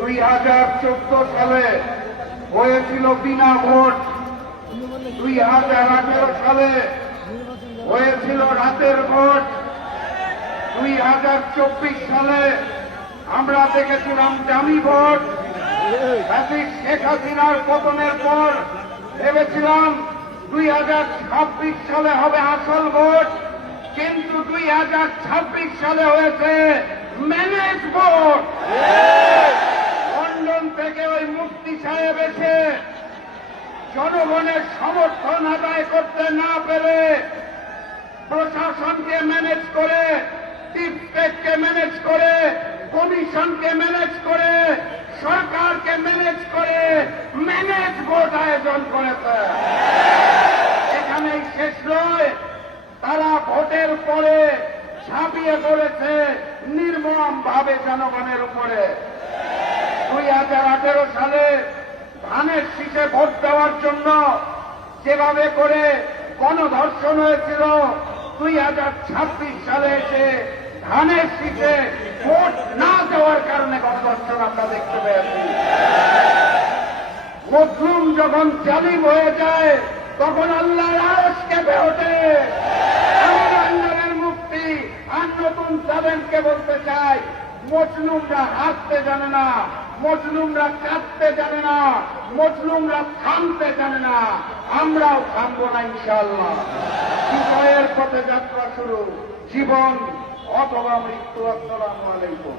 2014 সালে হয়েছিল বিনা ভোট, 2018 সালে হয়েছিল রাতের ভোট, 2024 সালে আমরা দেখেছিলাম দামি ভোট। শেখ হাসিনার পতনের পর ভেবেছিলাম 2026 সালে হবে আসল ভোট, কিন্তু 2026 সালে হয়েছে ম্যানেজ ভোট। লন্ডন থেকে ওই মুফতি সাহেব এসে জনগণের সমর্থন আদায় করতে না পেরে প্রশাসনকে ম্যানেজ করে, টিপটেককে ম্যানেজ করে, কমিশনকে ম্যানেজ করে, সরকারকে ম্যানেজ করে ম্যানেজ ভোট আয়োজন করেছে। এখানেই শেষ নয়, তারা ভোটের পরে ঝাঁপিয়ে পড়েছে নির্মম ভাবে জনগণের উপরে। 2018 সালে ধানের শীষে ভোট দেওয়ার জন্য যেভাবে করে গণধর্ষণ হয়েছিল, 2026 সালে এসে ধানের শীষে ভোট না দেওয়ার কারণে গণধর্ষণ আমরা দেখতে পেয়েছি। মজলুম যখন জালিম হয়ে যায় তখন আল্লাহর আরশ কেঁপে ওঠে। আমার আল্লাহর মুক্তি আর নতুন তাদেরকে বলতে চাই, মজলুমরা হাসতে জানে না, মজলুমরা কাঁদতে জানে না, মজলুমরা থামতে জানে না। আমরাও থামবো না ইনশাআল্লাহ। বিজয়ের পথে যাত্রা শুরু, জীবন অথবা মৃত্যু। আসসালামু আলাইকুম।